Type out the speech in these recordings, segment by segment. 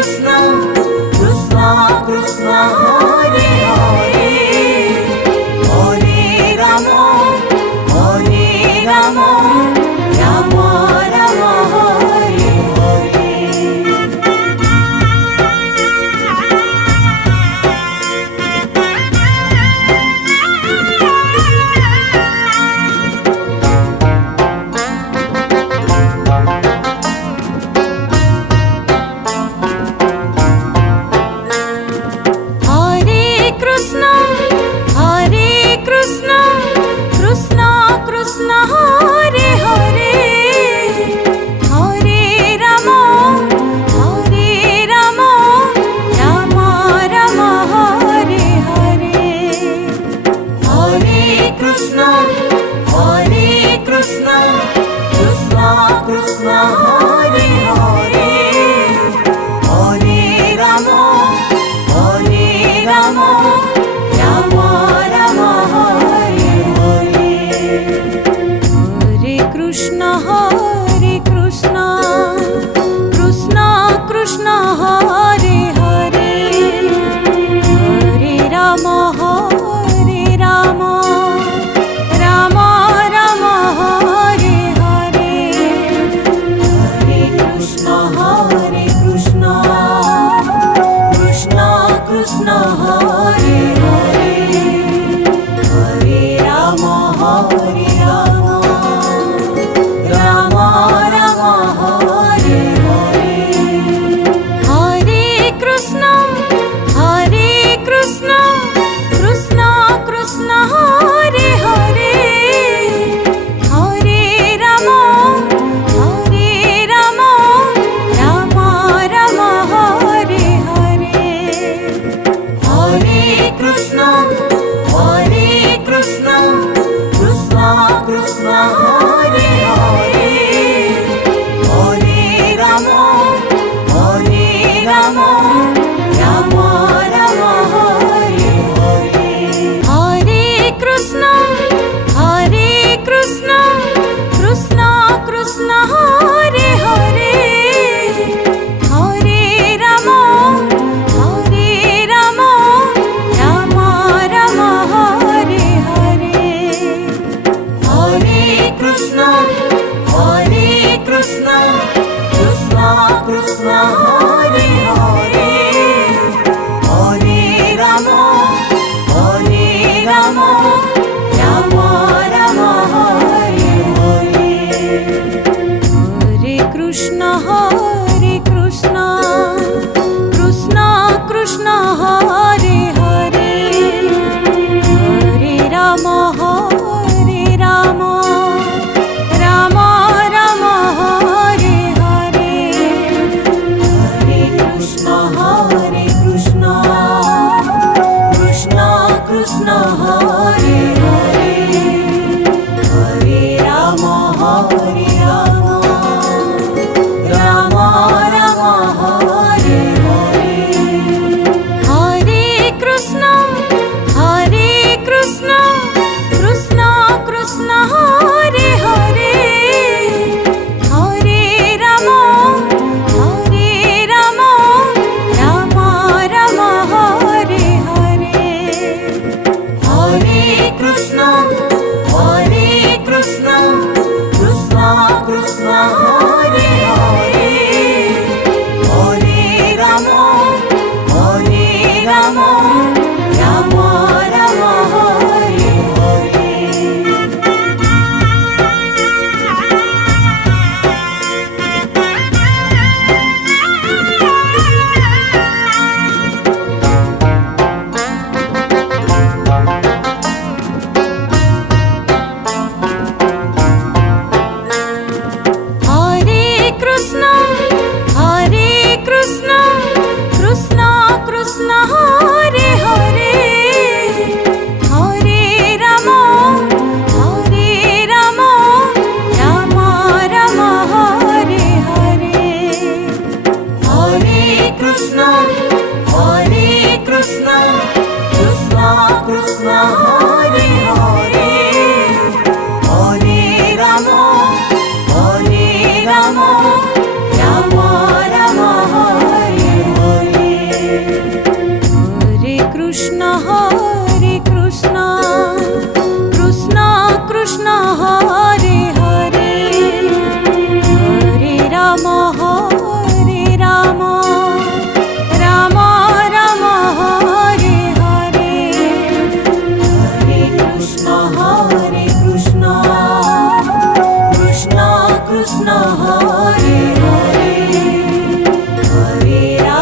Krishna, Krishna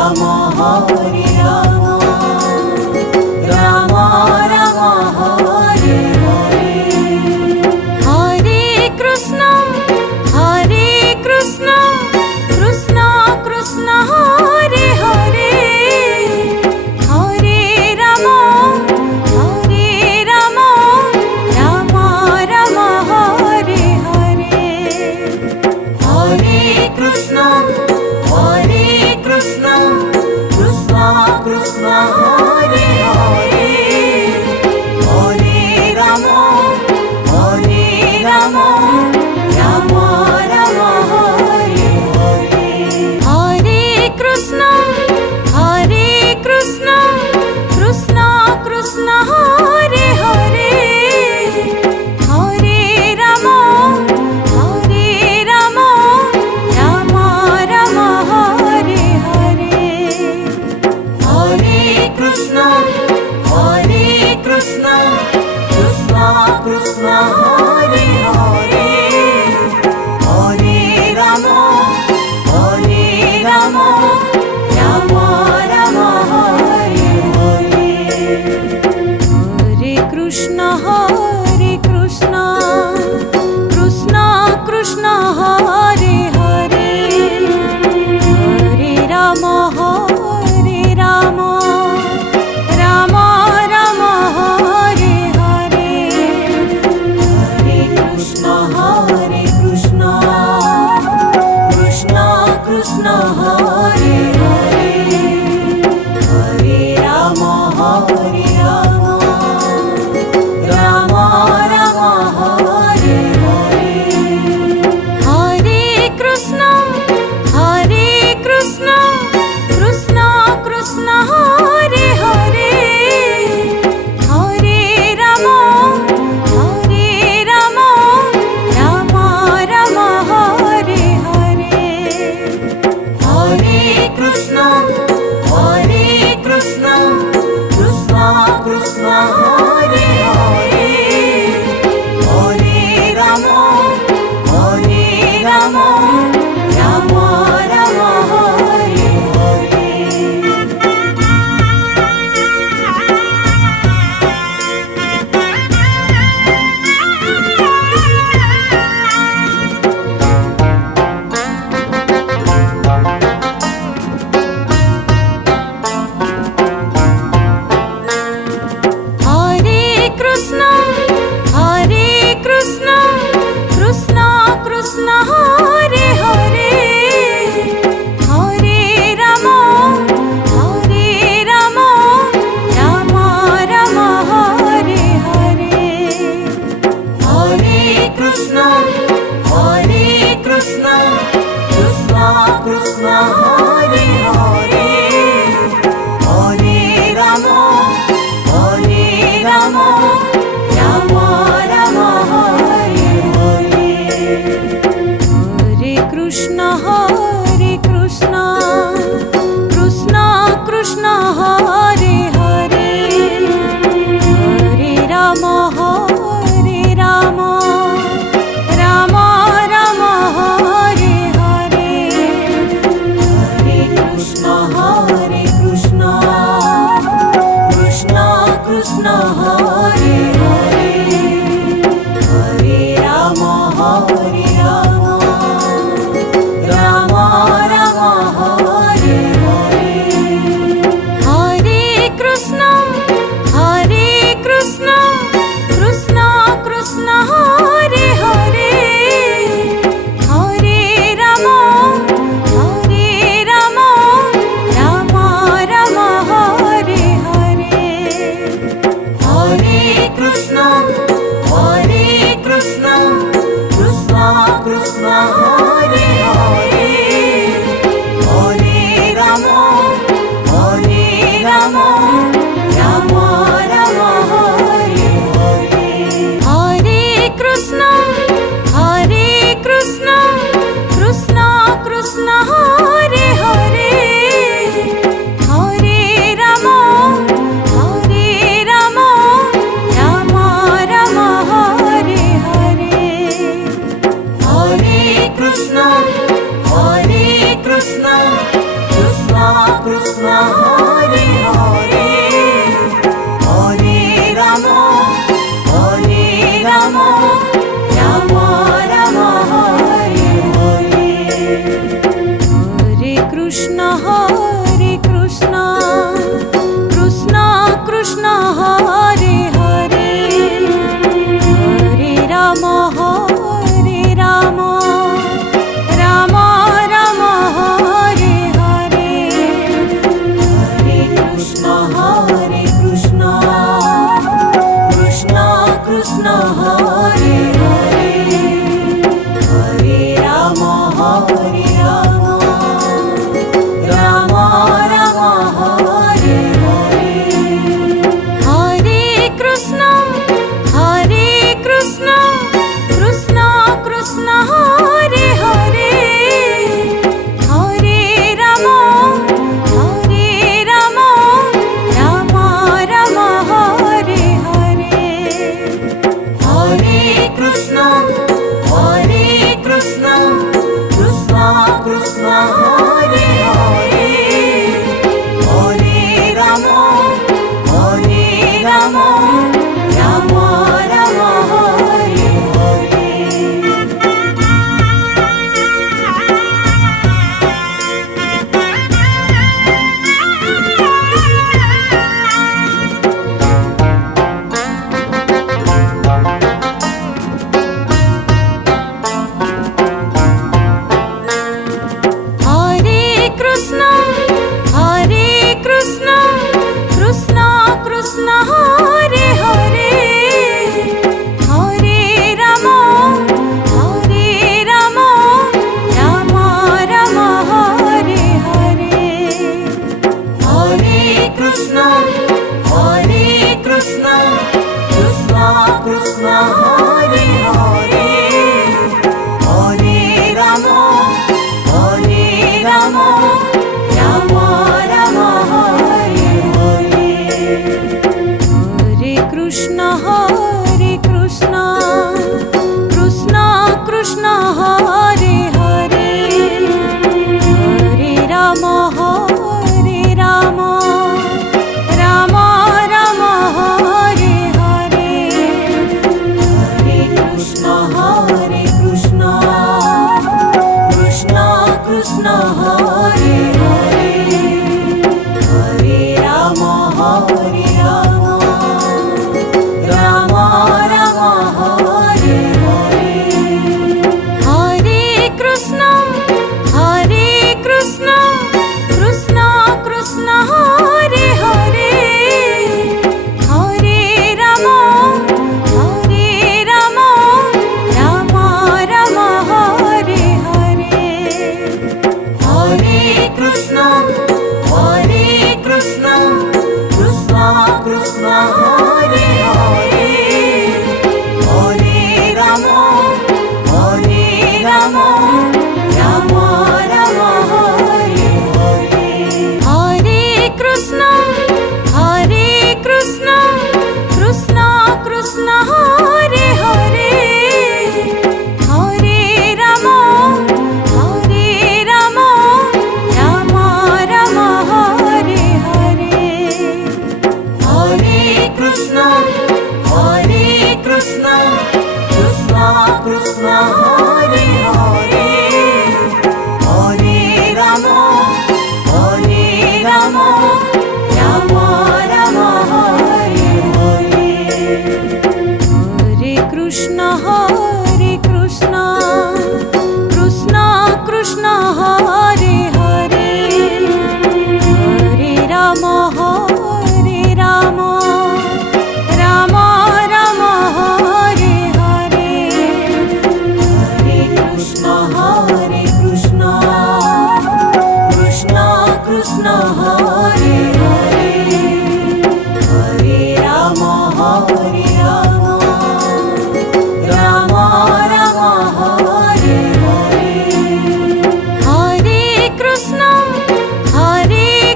Ram Hare Ram Ram Ram Hare Hare Hare Krishna Krishna Krishna Hare Hare Hare Ram Ram Ram Hare Hare Hare Krishna Krishna Krishna Hare Hare Hare Ram Ram Ram Hare Hare Hare Krishna Krishna Krishna Hare Hare Hare Ram Ram Ram Hare Hare Hare Krishna Krishna Krishna Hare Hare Hare Ram Ram Ram Hare Hare Hare Krishna Krishna Krishna Hare Hare Hare Ram Ram Ram Hare Hare Hare Krishna Krishna Hare Hare Hare Ram Ram Ram Hare Hare Hare Krishna Krishna Hare Hare Hare Ram Ram Hare Hare Hare Krishna Krishna Krishna, Hare Krishna, Krishna Krishna, Hare Hare, Hare Rama, Hare Rama, Rama Rama, Hare Hare. Hare Krishna, Krishna Krishna, Hare Hare, Hare Rama, Hare Rama, Rama Rama, Hare Hare. Hare Krishna, Krishna Krishna, Hare Hare, Hare Rama, Hare Rama, Rama Rama, Hare Hare. Hare Krishna, Krishna Krishna, Hare Hare, Hare Rama, Rama Rama, Hare Hare. Hare Krishna, Krishna Krishna, Hare Hare, Hare Rama, Rama Rama, Hare Hare. Hare Krishna, Krishna Krishna, Hare Hare, Hare Rama, Rama Rama, Hare Hare. Hare Krishna, Krishna Krishna, Hare Hare, Hare Rama, Rama Rama, Hare Hare. Hare Krishna, Krishna Krishna, Hare Hare, Hare Rama, Rama Rama, Hare Hare. Hare Krishna, Krishna Krishna, Hare Hare, Hare Rama, Rama Rama, Hare Hare. Hare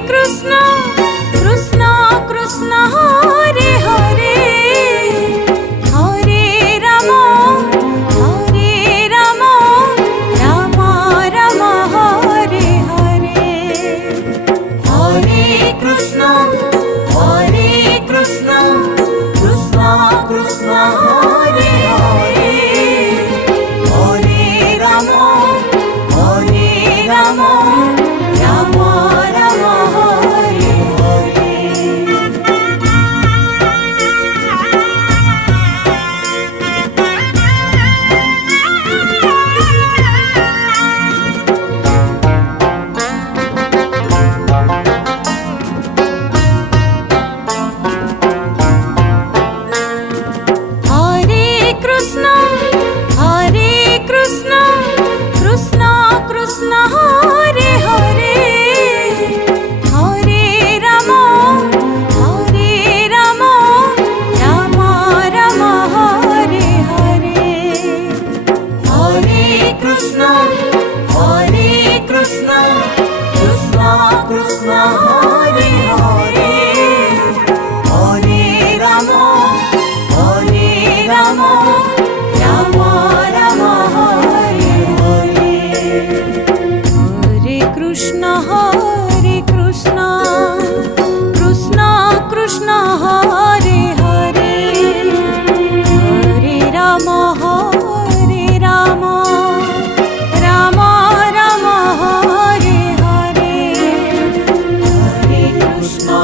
Krishna, Krishna Krishna, Hare Hare, Hare Rama, Rama Rama, Hare Hare. Hare Krishna, Krishna Krishna, Hare Hare, Hare Rama, Rama Rama, Hare Hare. Hare Krishna, Krishna Krishna, Hare Hare, Hare Rama, Rama Rama, Hare Hare. Hare Krishna, Krishna Krishna, Hare Hare, Hare Rama, Rama Rama, Hare Hare. Hare Krishna, Krishna Krishna, Hare Hare, Hare Rama, Rama Rama, Hare Hare. Hare Krishna,